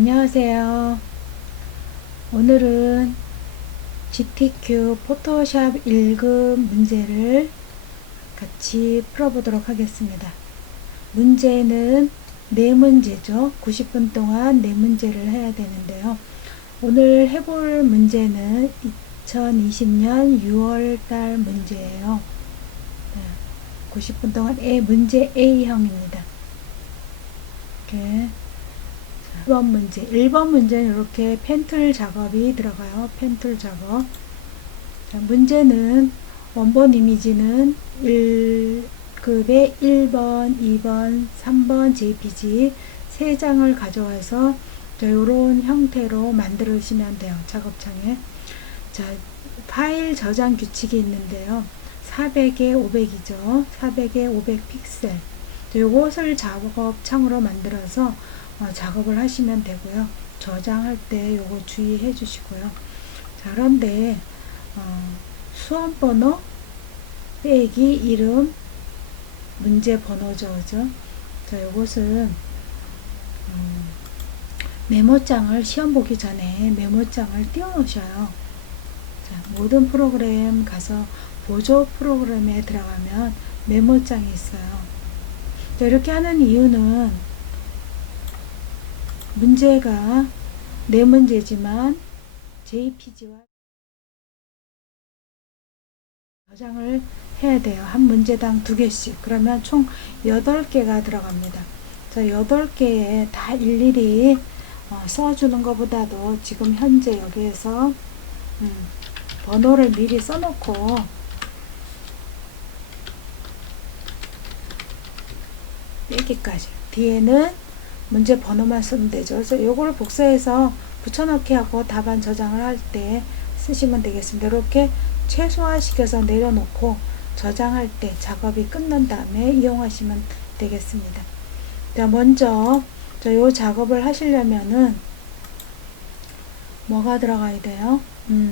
안녕하세요. 오늘은 GTQ 포토샵 1급 문제를 같이 풀어보도록 하겠습니다. 문제는 4문제죠. 90분 동안 4문제를 해야 되는데요. 오늘 해볼 문제는 2020년 6월달 문제예요. 90분 동안 문제 A형입니다. 이렇게 1번 문제는 이렇게 펜툴 작업이 들어가요. 펜툴 작업. 자, 문제는 원본 이미지는 1급에 1번, 2번, 3번 JPG 3장을 가져와서 이런 형태로 만들으시면 돼요. 작업창에. 자, 파일 저장 규칙이 있는데요. 400에 500이죠. 400에 500 픽셀. 요것을 작업창으로 만들어서 작업을 하시면 되고요. 저장할 때 요거 주의해 주시고요. 자, 그런데 수험 번호 빼기 이름 문제 번호죠. 그죠? 자, 요것은 메모장을 시험 보기 전에 메모장을 띄워 놓으셔요. 자, 모든 프로그램 가서 보조 프로그램에 들어가면 메모장이 있어요. 자, 이렇게 하는 이유는 문제가 4문제지만 JPG와 저장을 해야 돼요. 한 문제당 2개씩. 그러면 총 8개가 들어갑니다. 자, 8개에 다 일일이 써주는 것보다도 지금 현재 여기에서 번호를 미리 써놓고 빼기까지. 뒤에는 문제 번호만 쓰면 되죠. 그래서 요거를 복사해서 붙여넣기 하고 답안 저장을 할 때 쓰시면 되겠습니다. 이렇게 최소화시켜서 내려놓고 저장할 때 작업이 끝난 다음에 이용하시면 되겠습니다. 자, 먼저 요 작업을 하시려면은 뭐가 들어가야 돼요?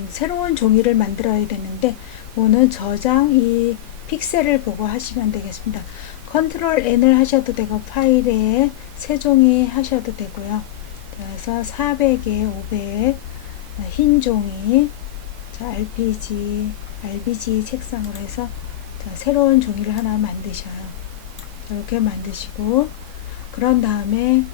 새로운 종이를 만들어야 되는데 오늘 저장 이 픽셀을 보고 하시면 되겠습니다. 컨트롤 N을 하셔도 되고 파일에 새 종이 하셔도 되고요. 그래서 400에 500 흰 종이, 자, RBG 책상으로 해서 자, 새로운 종이를 하나 만드셔요. 이렇게 만드시고 그런 다음에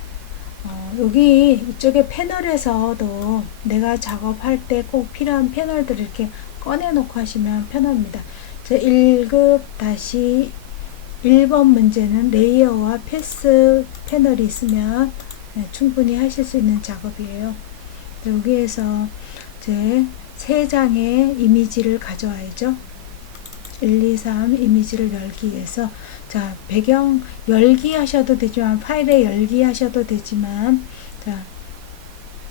여기 이쪽에 패널에서도 내가 작업할 때 꼭 필요한 패널들을 이렇게 꺼내 놓고 하시면 편합니다. 자, 1급 다시 1번 문제는 레이어와 패스 패널이 있으면 충분히 하실 수 있는 작업이에요. 여기에서 제 3장의 이미지를 가져와야죠. 1, 2, 3 이미지를 열기 위해서 자, 배경 열기 하셔도 되지만 파일에 열기 하셔도 되지만 자,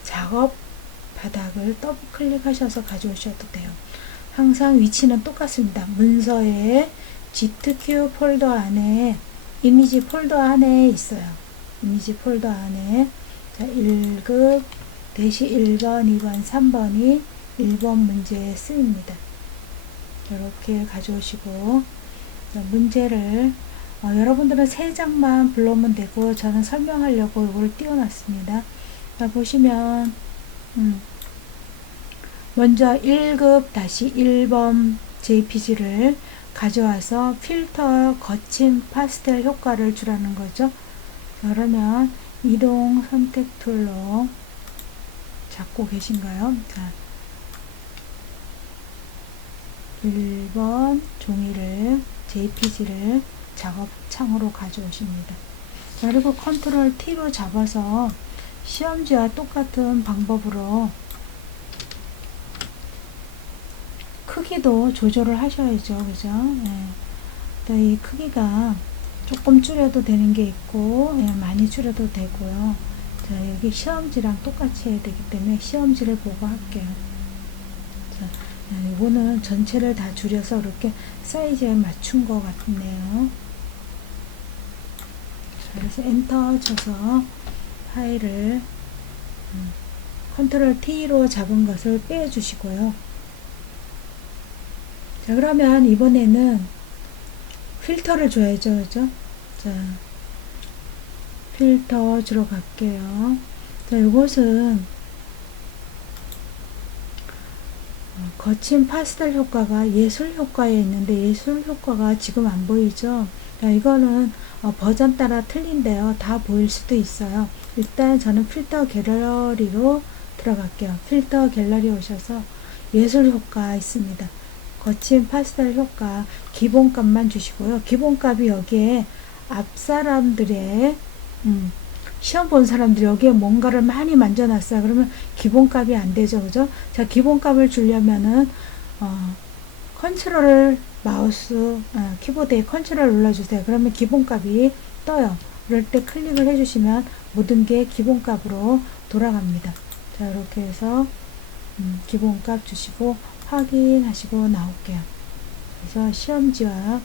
작업 바닥을 더블 클릭하셔서 가져오셔도 돼요. 항상 위치는 똑같습니다. 문서에 GTQ 폴더 안에 이미지 폴더 안에 있어요. 이미지 폴더 안에 자, 1급 대시 1번, 2번, 3번이 1번 문제에 쓰입니다. 이렇게 가져오시고 문제를 여러분들은 3장만 불러오면 되고 저는 설명하려고 이걸 띄워놨습니다. 자, 보시면 먼저 1급 다시 1번 JPG를 가져와서 필터 거친 파스텔 효과를 주라는 거죠. 그러면 이동 선택 툴로 잡고 계신가요? 자, 1번 종이를 JPG를 작업창으로 가져오십니다. 그리고 컨트롤 T로 잡아서 시험지와 똑같은 방법으로 크기도 조절을 하셔야죠. 그죠? 네. 이 크기가 조금 줄여도 되는 게 있고 많이 줄여도 되고요. 자, 여기 시험지랑 똑같이 해야 되기 때문에 시험지를 보고 할게요. 자, 이거는 전체를 다 줄여서 이렇게 사이즈에 맞춘 것 같네요. 자, 그래서 엔터 쳐서 파일을 컨트롤 T로 잡은 것을 빼주시고요. 자, 그러면 이번에는 필터를 줘야죠. 그죠? 자, 필터 주러 갈게요. 자, 이것은 거친 파스텔 효과가 예술 효과에 있는데 예술 효과가 지금 안 보이죠? 자, 이거는 버전 따라 틀린데요. 다 보일 수도 있어요. 일단 저는 필터 갤러리로 들어갈게요. 필터 갤러리 오셔서 예술 효과 있습니다. 거친 파스텔 효과 기본값만 주시고요. 기본값이 여기에 앞 사람들의 시험 본 사람들이 여기에 뭔가를 많이 만져놨어요. 그러면 기본값이 안 되죠. 그죠? 자, 기본값을 주려면은, 컨트롤을 마우스, 키보드에 컨트롤 눌러주세요. 그러면 기본값이 떠요. 그럴 때 클릭을 해주시면 모든 게 기본값으로 돌아갑니다. 자, 이렇게 해서, 기본값 주시고 확인하시고 나올게요. 그래서 시험지와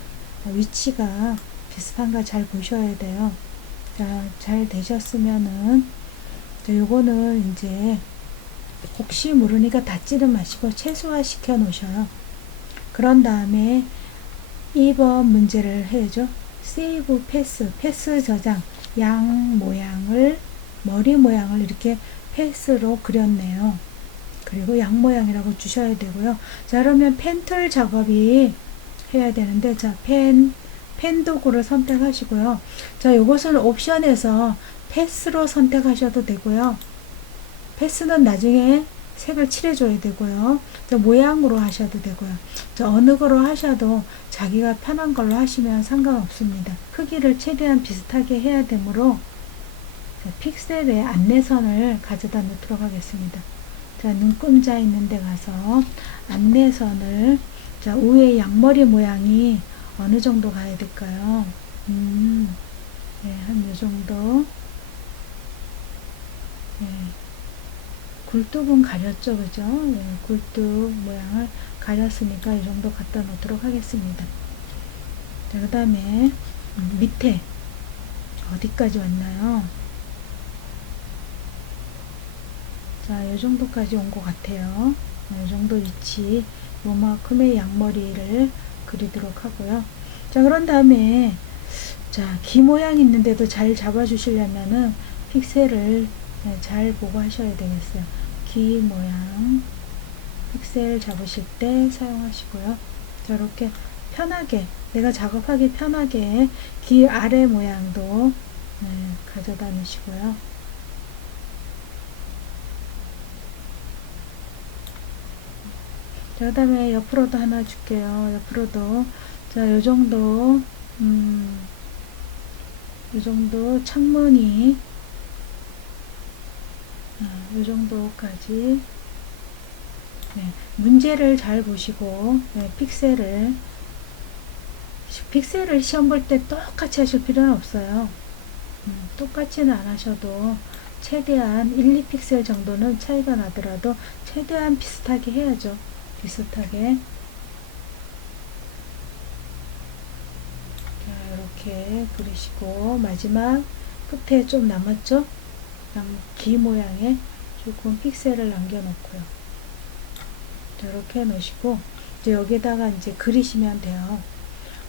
위치가 비슷한가 잘 보셔야 돼요. 자, 잘 되셨으면은, 요거는 이제, 혹시 모르니까 닫지는 마시고 최소화 시켜 놓으셔요. 그런 다음에 2번 문제를 해야죠. 세이브 패스 저장, 양 모양을, 머리 모양을 이렇게 패스로 그렸네요. 그리고 양 모양이라고 주셔야 되고요. 자, 그러면 펜툴 작업이 해야 되는데, 자, 펜 도구를 선택하시고요. 자, 요것은 옵션에서 패스로 선택하셔도 되고요. 패스는 나중에 색을 칠해줘야 되고요. 자, 모양으로 하셔도 되고요. 자, 어느 거로 하셔도 자기가 편한 걸로 하시면 상관없습니다. 크기를 최대한 비슷하게 해야 되므로 자, 픽셀의 안내선을 가져다 놓도록 하겠습니다. 자, 눈금자 있는 데 가서 안내선을, 자, 위에 양머리 모양이 어느 정도 가야 될까요? 네, 한 요 정도. 네. 굴뚝은 가렸죠, 그죠? 네, 굴뚝 모양을 가렸으니까 이 정도 갖다 놓도록 하겠습니다. 자, 그 다음에 밑에 어디까지 왔나요? 자, 이 정도까지 온 것 같아요. 이 정도 위치, 요만큼의 양머리를 그리도록 하고요. 자, 그런 다음에, 자, 귀 모양 있는데도 잘 잡아주시려면은 픽셀을 잘 보고 하셔야 되겠어요. 귀 모양, 픽셀 잡으실 때 사용하시고요. 자, 이렇게 편하게, 내가 작업하기 편하게 귀 아래 모양도 가져다 놓으시고요. 자, 그 다음에 옆으로도 하나 줄게요. 옆으로도. 자, 요 정도, 요 정도 창문이, 요 정도까지. 네, 문제를 잘 보시고, 네, 픽셀을 시험 볼 때 똑같이 하실 필요는 없어요. 똑같이는 안 하셔도 최대한 1, 2픽셀 정도는 차이가 나더라도 최대한 비슷하게 해야죠. 비슷하게. 자, 이렇게 그리시고 마지막 끝에 좀 남았죠? 귀 모양에 조금 픽셀을 남겨놓고요. 자, 이렇게 놓으시고 이제 여기다가 이제 그리시면 돼요.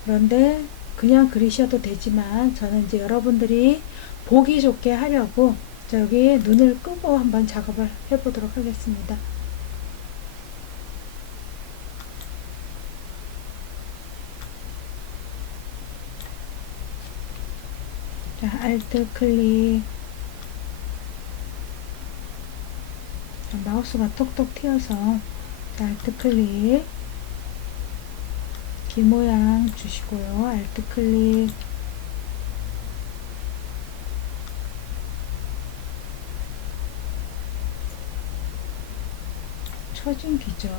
그런데 그냥 그리셔도 되지만 저는 이제 여러분들이 보기 좋게 하려고 여기 눈을 끄고 한번 작업을 해보도록 하겠습니다. 자, 알트 클릭. 자, 마우스가 톡톡 튀어서 자, 알트 클릭. 귀 모양 주시고요. 알트 클릭. 처진 귀죠.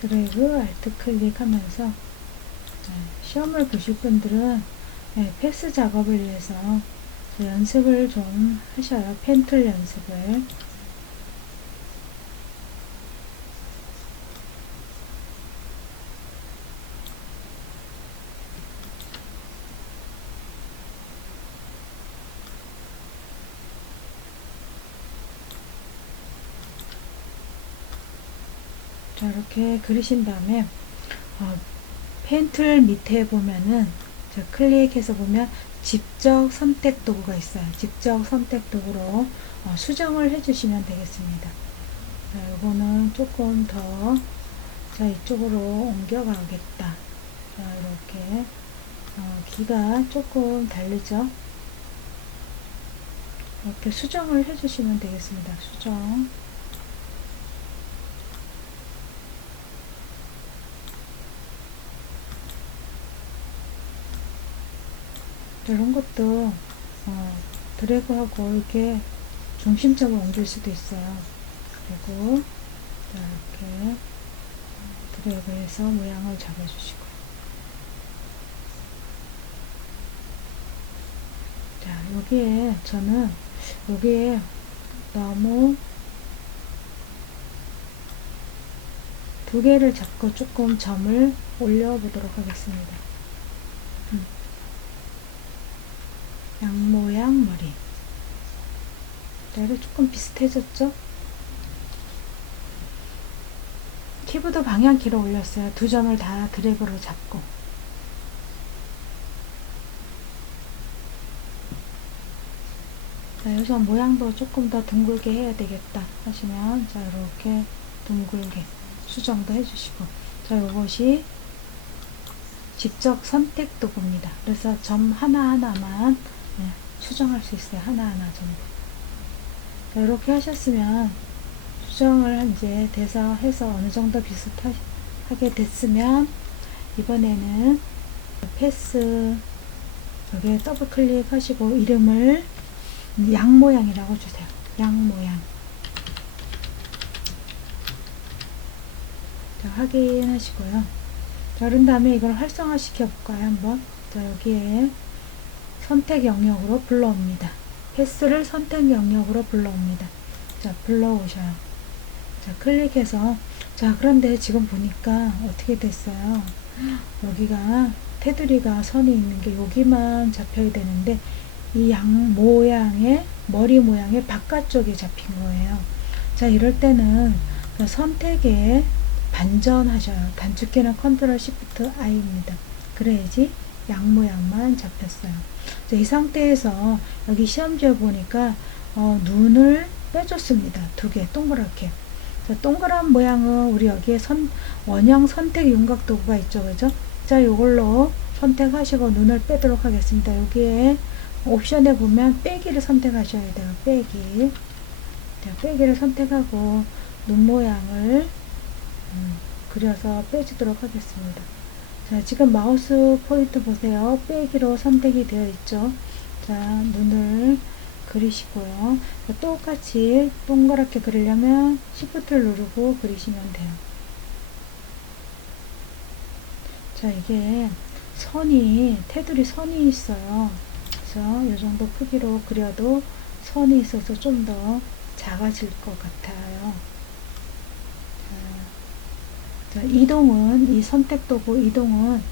드래그 알트 클릭하면서 시험을 보실 분들은 패스 작업을 위해서 연습을 좀 하셔요. 펜툴 연습을. 자, 이렇게 그리신 다음에 펜 툴 밑에 보면은 자, 클릭해서 보면 직접 선택 도구가 있어요. 직접 선택 도구로 수정을 해주시면 되겠습니다. 자, 이거는 조금 더 자, 이쪽으로 옮겨가겠다. 자, 이렇게 기가 조금 다르죠. 이렇게 수정을 해주시면 되겠습니다. 수정. 이런 것도 드래그하고 이렇게 중심적으로 옮길 수도 있어요. 그리고 자, 이렇게 드래그해서 모양을 잡아주시고, 자, 여기에 저는 여기에 너무 두 개를 잡고 조금 점을 올려보도록 하겠습니다. 양모양 머리. 얘를 조금 비슷해졌죠? 키보드 방향키로 올렸어요. 두 점을 다 드래그로 잡고. 자, 여기서 모양도 조금 더 둥글게 해야 되겠다 하시면, 자, 이렇게 둥글게 수정도 해주시고. 자, 이것이 직접 선택 도구입니다. 그래서 점 하나하나만 수정할 수 있어요. 하나하나 전부. 자, 이렇게 하셨으면 수정을 이제 돼서 해서 어느 정도 비슷하게 됐으면, 이번에는 패스 여기에 더블 클릭하시고 이름을 양 모양이라고 주세요. 양 모양. 자, 확인하시고요. 자, 그런 다음에 이걸 활성화 시켜 볼까요? 한번. 자, 여기에 선택 영역으로 불러옵니다. 패스를 선택 영역으로 불러옵니다. 자, 불러오셔요. 자, 클릭해서. 자, 그런데 지금 보니까 어떻게 됐어요? 여기가 테두리가 선이 있는 게 여기만 잡혀야 되는데 이 양 모양의 머리 모양의 바깥쪽에 잡힌 거예요. 자, 이럴 때는 선택에 반전하셔요. 단축키는 컨트롤 시프트 I입니다. 그래야지 양 모양만 잡혔어요. 자, 이 상태에서 여기 시험지에 보니까 눈을 빼줬습니다. 두 개 동그랗게. 자, 동그란 모양은 우리 여기에 원형 선택 윤곽 도구가 있죠. 그죠? 자, 이걸로 선택하시고 눈을 빼도록 하겠습니다. 여기에 옵션에 보면 빼기를 선택하셔야 돼요. 빼기. 자, 빼기를 선택하고 눈 모양을 그려서 빼주도록 하겠습니다. 자, 지금 마우스 포인트 보세요. 빼기로 선택이 되어 있죠. 자, 눈을 그리시고요. 자, 똑같이 동그랗게 그리려면 Shift를 누르고 그리시면 돼요. 자, 이게 테두리 선이 있어요. 그래서 이 정도 크기로 그려도 선이 있어서 좀 더 작아질 것 같아요. 자, 이동은, 이 선택 도구 이동은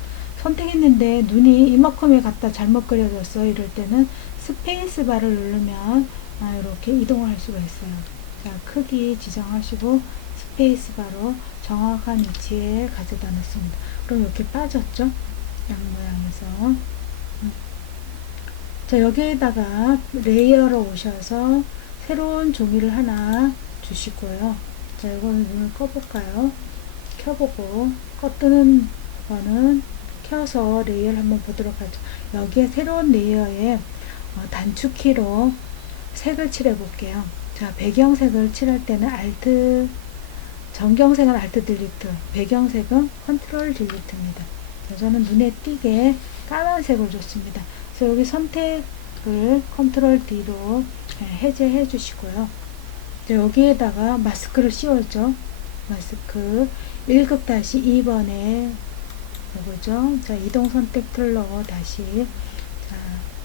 선택했는데 눈이 이만큼에 갖다 잘못 그려졌어. 이럴 때는 스페이스 바를 누르면 이렇게 이동을 할 수가 있어요. 자, 크기 지정하시고 스페이스 바로 정확한 위치에 가져다 놨습니다. 그럼 이렇게 빠졌죠? 양 모양에서. 자, 여기에다가 레이어로 오셔서 새로운 종이를 하나 주시고요. 자, 이거는 눈을 꺼볼까요? 켜보고, 꺼뜨는 거는 켜서 레이어를 한번 보도록 하죠. 여기에 새로운 레이어에 단축키로 색을 칠해 볼게요. 자, 배경색을 칠할 때는 전경색은 Alt 딜리트, 배경색은 컨트롤 딜리트입니다. 저는 눈에 띄게 까만색을 줬습니다. 그래서 여기 선택을 컨트롤 D로 해제해 주시고요. 여기에다가 마스크를 씌워줘. 마스크 1급-2번에 요거죠. 자, 이동 선택 툴로 다시 자,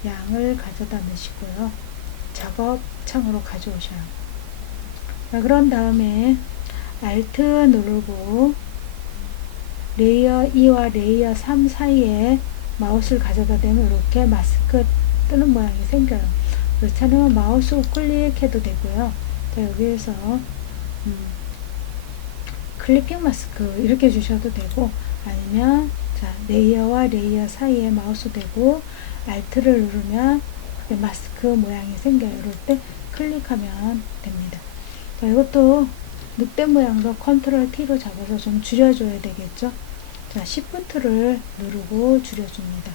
양을 가져다 넣으시고요. 작업 창으로 가져오셔요. 자, 그런 다음에 Alt 누르고 레이어 2와 레이어 3 사이에 마우스를 가져다 대면 이렇게 마스크 뜨는 모양이 생겨요. 그렇지 않으면 마우스 우클릭해도 되고요. 자, 여기에서 클리핑 마스크 이렇게 주셔도 되고, 아니면 자 레이어와 레이어 사이에 마우스 대고 Alt를 누르면 마스크 모양이 생겨요. 이럴 때 클릭하면 됩니다. 자, 이것도 늑대 모양도 컨트롤 T로 잡아서 좀 줄여줘야 되겠죠. 자, Shift를 누르고 줄여줍니다.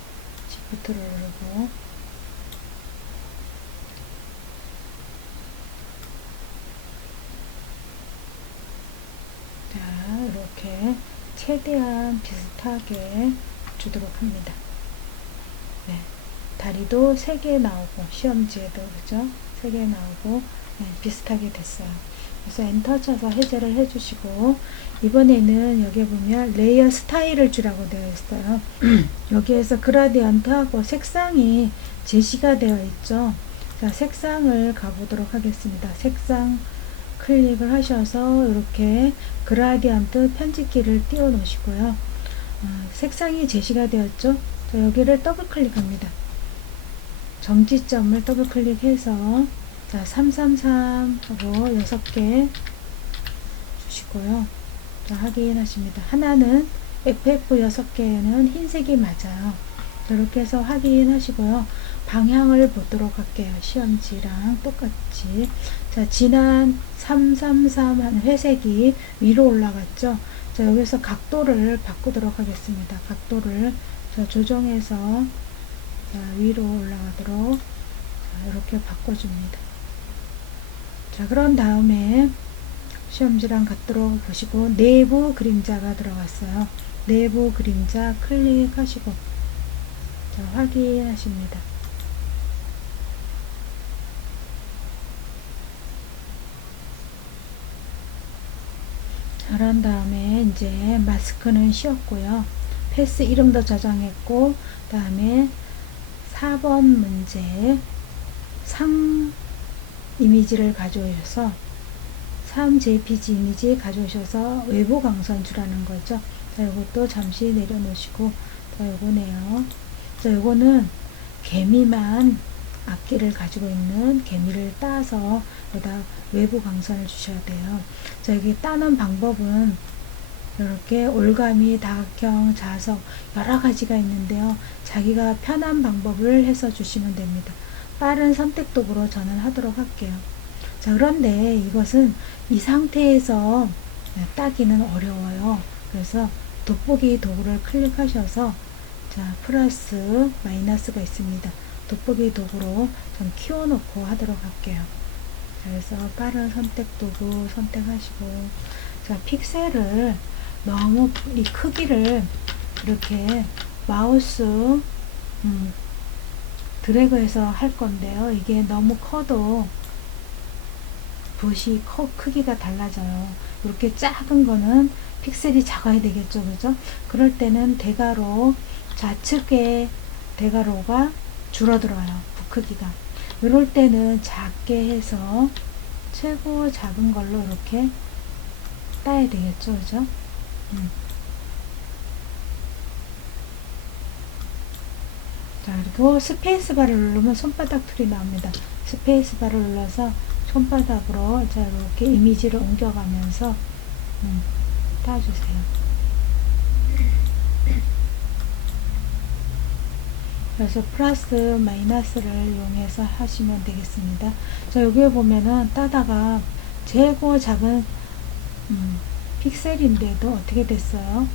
Shift를 누르고. 자, 이렇게 최대한 비슷하게 주도록 합니다. 네. 다리도 3개 나오고, 시험지에도, 그죠? 3개 나오고, 네, 비슷하게 됐어요. 그래서 엔터 쳐서 해제를 해주시고, 이번에는 여기 보면 레이어 스타일을 주라고 되어 있어요. 여기에서 그라디언트하고 색상이 제시가 되어 있죠. 자, 색상을 가보도록 하겠습니다. 색상 클릭을 하셔서 이렇게 그라디언트 편집키를 띄워 놓으시고요. 색상이 제시가 되었죠. 자, 여기를 더블 클릭합니다. 정지점을 더블 클릭해서 자, 333 하고 6개 주시고요. 자, 확인하십니다. 하나는 FF 6개는 흰색이 맞아요. 이렇게 해서 확인하시고요. 방향을 보도록 할게요. 시험지랑 똑같이. 자, 지난 333 한 회색이 위로 올라갔죠. 자, 여기서 각도를 바꾸도록 하겠습니다. 각도를 자, 조정해서 자, 위로 올라가도록 자, 이렇게 바꿔줍니다. 자, 그런 다음에 시험지랑 같도록 보시고 내부 그림자가 들어갔어요. 내부 그림자 클릭하시고 자, 확인하십니다. 그런 다음에 이제 마스크는 씌웠고요. 패스 이름도 저장했고, 그 다음에 4번 문제 상 이미지를 가져오셔서 3JPG 이미지 가져오셔서 외부 강선 주라는 거죠. 자, 이것도 잠시 내려놓으시고, 자, 요거네요. 자, 요거는 개미만 악기를 가지고 있는 개미를 따서 여기다 외부 강선을 주셔야 돼요. 자, 여기 따는 방법은 이렇게 올가미, 다각형, 자석 여러 가지가 있는데요. 자기가 편한 방법을 해서 주시면 됩니다. 빠른 선택 도구로 저는 하도록 할게요. 자, 그런데 이것은 이 상태에서 따기는 어려워요. 그래서 돋보기 도구를 클릭하셔서 자, 플러스 마이너스가 있습니다. 돋보기 도구로 좀 키워놓고 하도록 할게요. 자, 그래서 빠른 선택 도구 선택하시고, 자, 픽셀을 너무 이 크기를 이렇게 마우스 드래그해서 할 건데요. 이게 너무 커도 붓이 크기가 달라져요. 이렇게 작은 거는 픽셀이 작아야 되겠죠, 그죠? 그럴 때는 대괄호 좌측에 대괄호가 줄어들어요, 붓 크기가. 이럴 때는 작게 해서 최고 작은 걸로 이렇게 따야 되겠죠, 그죠? 자, 그리고 스페이스바를 누르면 손바닥 툴이 나옵니다. 스페이스바를 눌러서 손바닥으로 자, 이렇게 이미지를 옮겨가면서 따주세요. 그래서 플러스 마이너스를 이용해서 하시면 되겠습니다. 자, 여기에 보면은 따다가 재고 작은 픽셀인데도 어떻게 됐어요?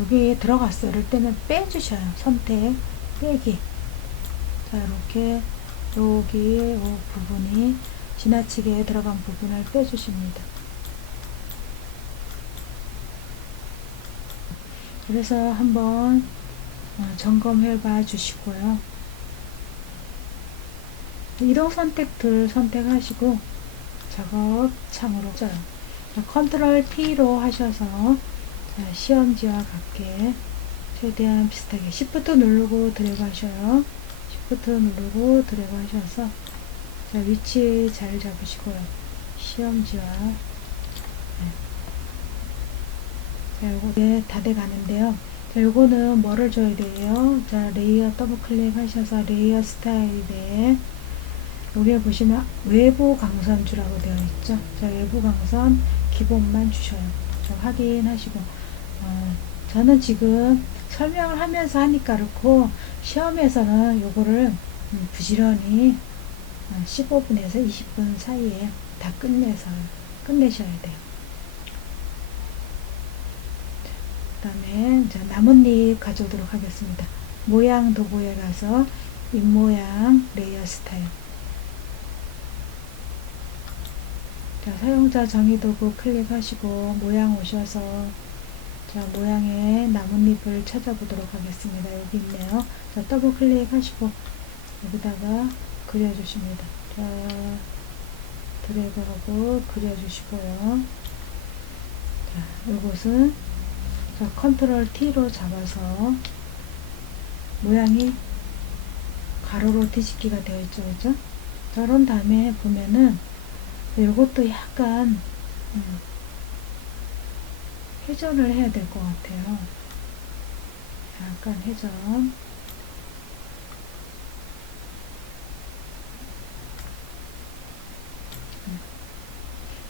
여기에 들어갔어요. 이럴 때는 빼주셔요. 선택 빼기. 자, 이렇게 여기 이 부분이 지나치게 들어간 부분을 빼주십니다. 그래서 한번 점검해 봐 주시고요. 이동 선택들 선택하시고 작업 창으로 짜요. 컨트롤 T로 하셔서 자, 시험지와 같게 최대한 비슷하게 Shift 누르고 드래그 하셔요. Shift 누르고 드래그 하셔서 자, 위치 잘 잡으시고요. 시험지와 자, 요거 다 돼 가는데요. 자, 요거는 뭐를 줘야 돼요? 자, 레이어 더블 클릭하셔서 레이어 스타일에 여기에 보시면 외부 강선 주라고 되어 있죠. 자, 외부 강선 기본만 주셔요. 좀 확인하시고, 저는 지금 설명을 하면서 하니까 그렇고, 시험에서는 요거를 부지런히 15분에서 20분 사이에 다 끝내셔야 돼요. 그 다음에 이제 나뭇잎 가져오도록 하겠습니다. 모양 도구에 가서 입모양 레이어 스타일. 자, 사용자 정의 도구 클릭하시고 모양 오셔서 자, 모양의 나뭇잎을 찾아보도록 하겠습니다. 여기 있네요. 자, 더블 클릭하시고 여기다가 그려주십니다. 자, 드래그하고 그려주시고요. 자, 이것은 자, 컨트롤 T로 잡아서 모양이 가로로 뒤집기가 되어 있죠. 그죠? 자, 그런 다음에 보면은 이것도 약간 회전을 해야 될 것 같아요. 약간 회전.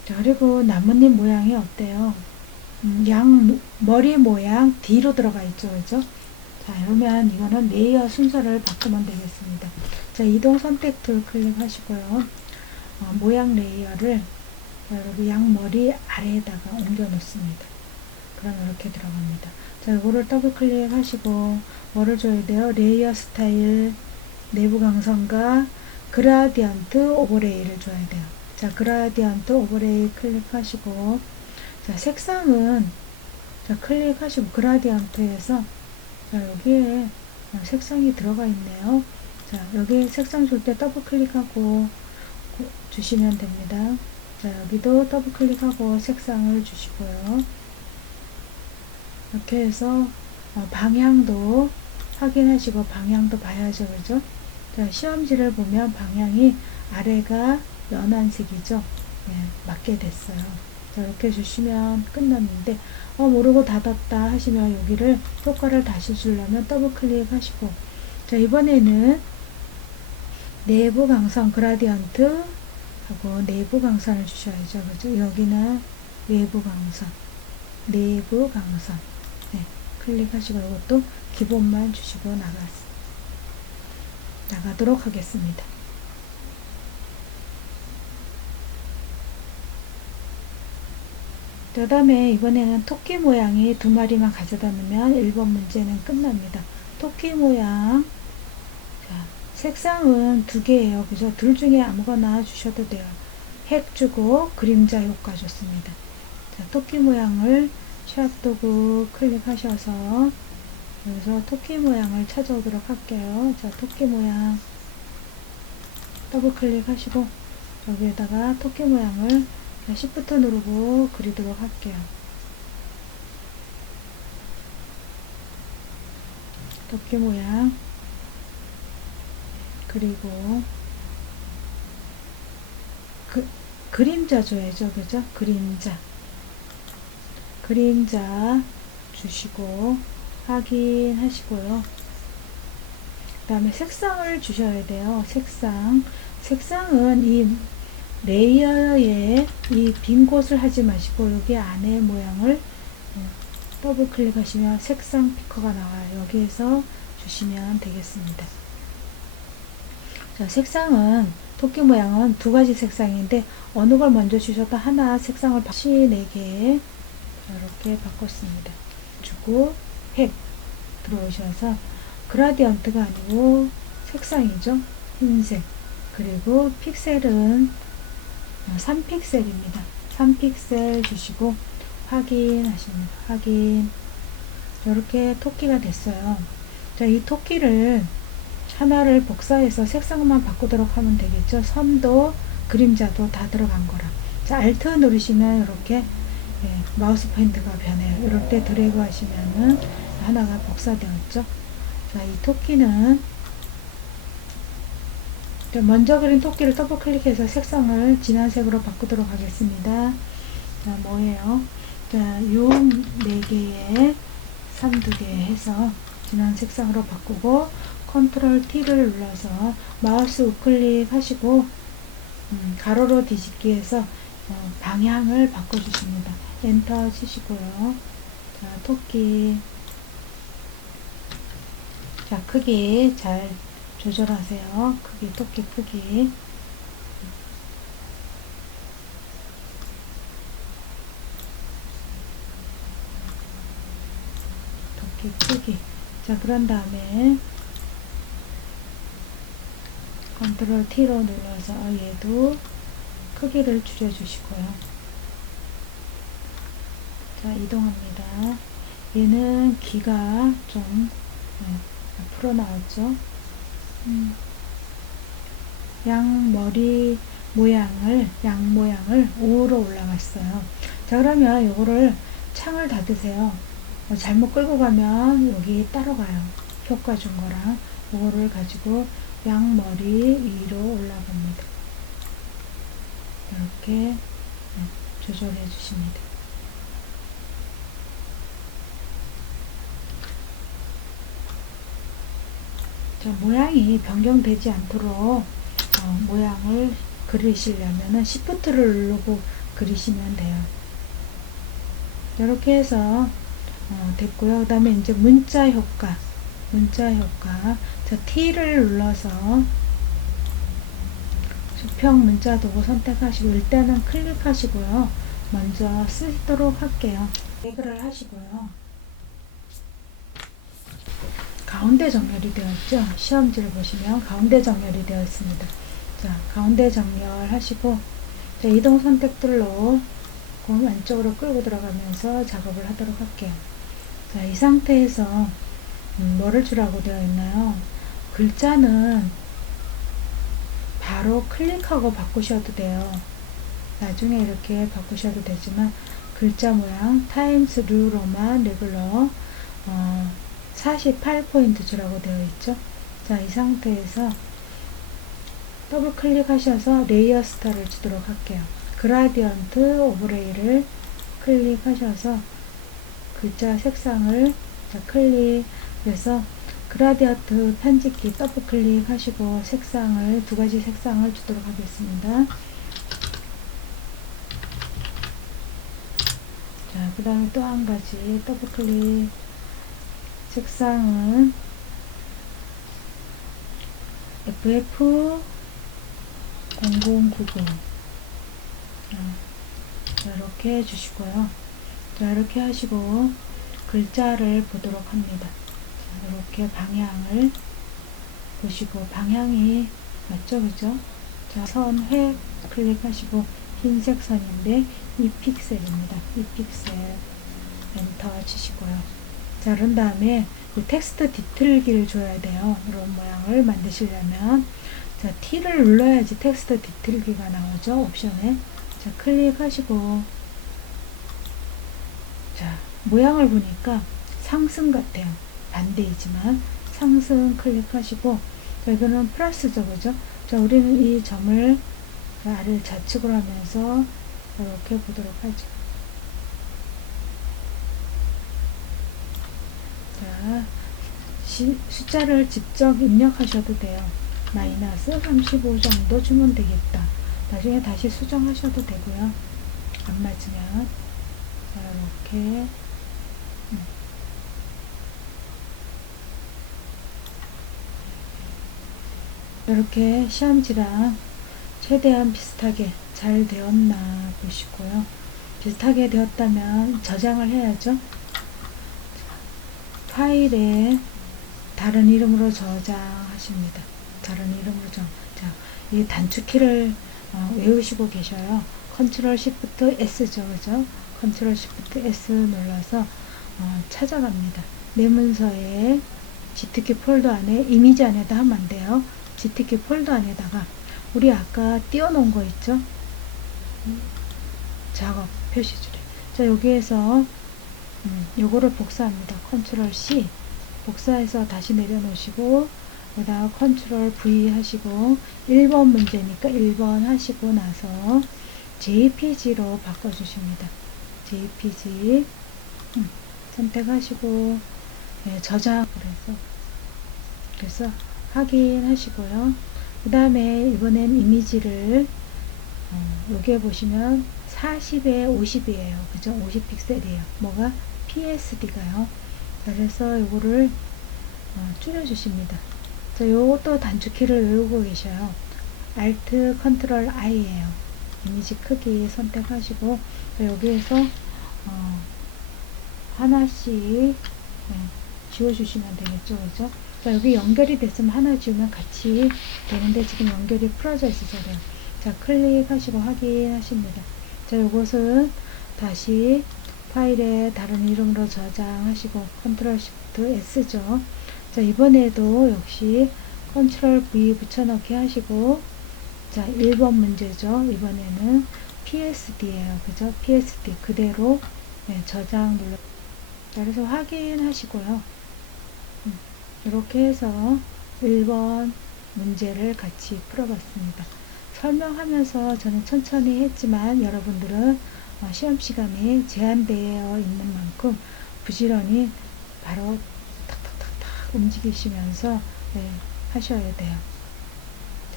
자, 그리고 나뭇잎 모양이 어때요? 머리 모양 뒤로 들어가 있죠. 그죠? 자, 그러면 이거는 레이어 순서를 바꾸면 되겠습니다. 자, 이동 선택 툴 클릭하시고요. 모양 레이어를 여기 양머리 아래에다가 옮겨 놓습니다. 그러면 이렇게 들어갑니다. 자, 이거를 더블 클릭하시고 뭐를 줘야 돼요? 레이어 스타일, 내부 강선과 그라디언트 오버레이를 줘야 돼요. 자, 그라디언트 오버레이 클릭하시고 자, 색상은 자, 클릭하시고 그라디언트에서 자, 여기에 색상이 들어가 있네요. 자, 여기 색상 줄 때 더블 클릭하고 주시면 됩니다. 자, 여기도 더블 클릭하고 색상을 주시고요. 이렇게 해서 방향도 확인하시고 방향도 봐야죠. 그죠? 자, 시험지를 보면 방향이 아래가 연한색이죠. 네, 맞게 됐어요. 자, 이렇게 주시면 끝났는데 모르고 닫았다 하시면 여기를 효과를 다시 주려면 더블 클릭하시고 자, 이번에는 내부 강선 그라디언트 하고 내부 강선을 주셔야죠. 그죠? 여기는 외부 강선, 내부 강선. 네, 클릭하시고 이것도 기본만 주시고 나가도록 하겠습니다. 그 다음에 이번에는 토끼 모양이 두 마리만 가져다 놓으면 1번 문제는 끝납니다. 토끼 모양. 자, 색상은 두 개예요. 그죠? 둘 중에 아무거나 주셔도 돼요. 핵 주고 그림자 효과 좋습니다. 자, 토끼 모양을 샵도구 클릭하셔서 여기서 토끼 모양을 찾아오도록 할게요. 자, 토끼 모양 더블 클릭하시고 여기에다가 토끼 모양을 Shift 누르고 그리도록 할게요. 토끼 모양 그리고 그림자 줘야죠. 그죠? 그림자 주시고 확인하시고요. 그 다음에 색상을 주셔야 돼요. 색상은 이 레이어에 이 빈 곳을 하지 마시고 여기 안에 모양을 더블 클릭하시면 색상 피커가 나와요. 여기에서 주시면 되겠습니다. 자, 색상은 토끼 모양은 두 가지 색상인데 어느 걸 먼저 주셔도 하나 색상을 4개 이렇게 바꿨습니다. 주고 핵 들어오셔서 그라디언트가 아니고 색상이죠. 흰색. 그리고 픽셀은 3픽셀입니다. 3픽셀 주시고 확인하십니다. 확인. 이렇게 토끼가 됐어요. 자, 이 토끼를 하나를 복사해서 색상만 바꾸도록 하면 되겠죠. 선도 그림자도 다 들어간 거라. 자, Alt 누르시면 이렇게 마우스 포인트가 변해요. 이럴 때 드래그 하시면은 하나가 복사되었죠. 자, 이 토끼는 먼저 그린 토끼를 더블 클릭해서 색상을 진한 색으로 바꾸도록 하겠습니다. 자, 뭐예요? 자, 요 4개에 3개 해서 진한 색상으로 바꾸고 컨트롤 T를 눌러서 마우스 우클릭 하시고 가로로 뒤집기해서 방향을 바꿔주십니다. 엔터 치시고요. 자, 토끼. 자, 크기 잘 조절하세요. 크기, 토끼 크기. 토끼 크기. 자, 그런 다음에 컨트롤 T로 눌러서 얘도 크기를 줄여주시고요. 자, 이동합니다. 얘는 귀가 좀 앞으로 나왔죠. 양 모양을 5로 올라갔어요. 자, 그러면 요거를 창을 닫으세요. 잘못 끌고 가면 여기 따로 가요. 효과 준 거랑 요거를 가지고 양머리 위로 올라갑니다. 이렇게 조절해 주십니다. 자, 모양이 변경되지 않도록 모양을 그리시려면 Shift를 누르고 그리시면 돼요. 이렇게 해서 됐고요. 그 다음에 이제 문자 효과. 자, T를 눌러서 수평 문자 도구 선택하시고 일단은 클릭하시고요. 먼저 쓰도록 할게요. 태그를 하시고요. 가운데 정렬이 되어 있죠. 시험지를 보시면 가운데 정렬이 되어 있습니다. 자, 가운데 정렬 하시고, 자, 이동 선택들로 공 안쪽으로 끌고 들어가면서 작업을 하도록 할게요. 자, 이 상태에서 뭐를 주라고 되어 있나요? 글자는 바로 클릭하고 바꾸셔도 돼요. 나중에 이렇게 바꾸셔도 되지만 글자 모양 타임스 뉴로만 레귤러 48포인트 주라고 되어 있죠. 자, 이 상태에서 더블 클릭하셔서 레이어 스타를 주도록 할게요. 그라디언트 오브레이를 클릭하셔서 글자 색상을 클릭해서 그라디언트 편집키 더블 클릭하시고 색상을 두 가지 색상을 주도록 하겠습니다. 자, 그 다음에 또 한 가지 더블 클릭 색상은 FF 0099 자, 이렇게 해주시고요. 자, 이렇게 하시고 글자를 보도록 합니다. 자, 이렇게 방향을 보시고 방향이 맞죠, 그죠? 자, 선 획 클릭하시고 흰색 선인데 2픽셀입니다. 2픽셀 엔터 치시고요. 자, 그런 다음에 텍스트 뒤틀기를 줘야 돼요. 이런 모양을 만드시려면 자, T를 눌러야지 텍스트 뒤틀기가 나오죠. 옵션에. 자, 클릭하시고 자, 모양을 보니까 상승 같아요. 반대이지만 상승 클릭하시고 자, 이거는 플러스죠, 그죠? 자, 우리는 이 점을 아래를 좌측으로 하면서 이렇게 보도록 하죠. 자, 숫자를 직접 입력하셔도 돼요. 마이너스 35 정도 주면 되겠다. 나중에 다시 수정하셔도 되고요. 안 맞으면. 자, 이렇게. 이렇게 시험지랑 최대한 비슷하게 잘 되었나 보시고요. 비슷하게 되었다면 저장을 해야죠. 파일에 다른 이름으로 저장하십니다. 다른 이름으로 자, 이 단축키를 외우시고 계셔요. 컨트롤 시프트 S죠, 그죠? 컨트롤 시프트 S 눌러서 찾아갑니다. 내 문서에 GTK 폴더 안에 이미지 안에다 하면 안 돼요. GTK 폴더 안에다가 우리 아까 띄워놓은 거 있죠? 작업 표시줄에. 자, 여기에서 요거를 복사합니다. 컨트롤 C 복사해서 다시 내려놓으시고 여기다가 컨트롤 V 하시고 1번 문제니까 1번 하시고 나서 JPG로 바꿔주십니다. JPG 선택하시고 저장 그래서 확인하시고요. 그 다음에 이번엔 이미지를 여기에 보시면 40에 50이에요. 그죠? 50 픽셀이에요. 뭐가? PSD가요. 그래서 요거를 줄여주십니다. 자, 요것도 단축키를 외우고 계셔요. Alt Ctrl I예요. 이미지 크기 선택하시고 여기에서 하나씩 지워주시면 되겠죠, 그죠? 자, 여기 연결이 됐으면 하나 지우면 같이 되는데 지금 연결이 풀어져 있어서 그래요. 자, 클릭하시고 확인하십니다. 자, 요것은 다시 파일에 다른 이름으로 저장하시고 Ctrl Shift S죠. 자, 이번에도 역시 Ctrl V 붙여넣기 하시고 자, 1번 문제죠. 이번에는 PSD예요. 그죠? PSD 그대로 저장 눌러. 자, 그래서 확인하시고요. 이렇게 해서 1번 문제를 같이 풀어봤습니다. 설명하면서 저는 천천히 했지만 여러분들은 시험 시간이 제한되어 있는 만큼 부지런히 바로 탁탁탁탁 움직이시면서 하셔야 돼요.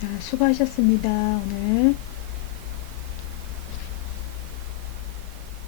자, 수고하셨습니다. 오늘.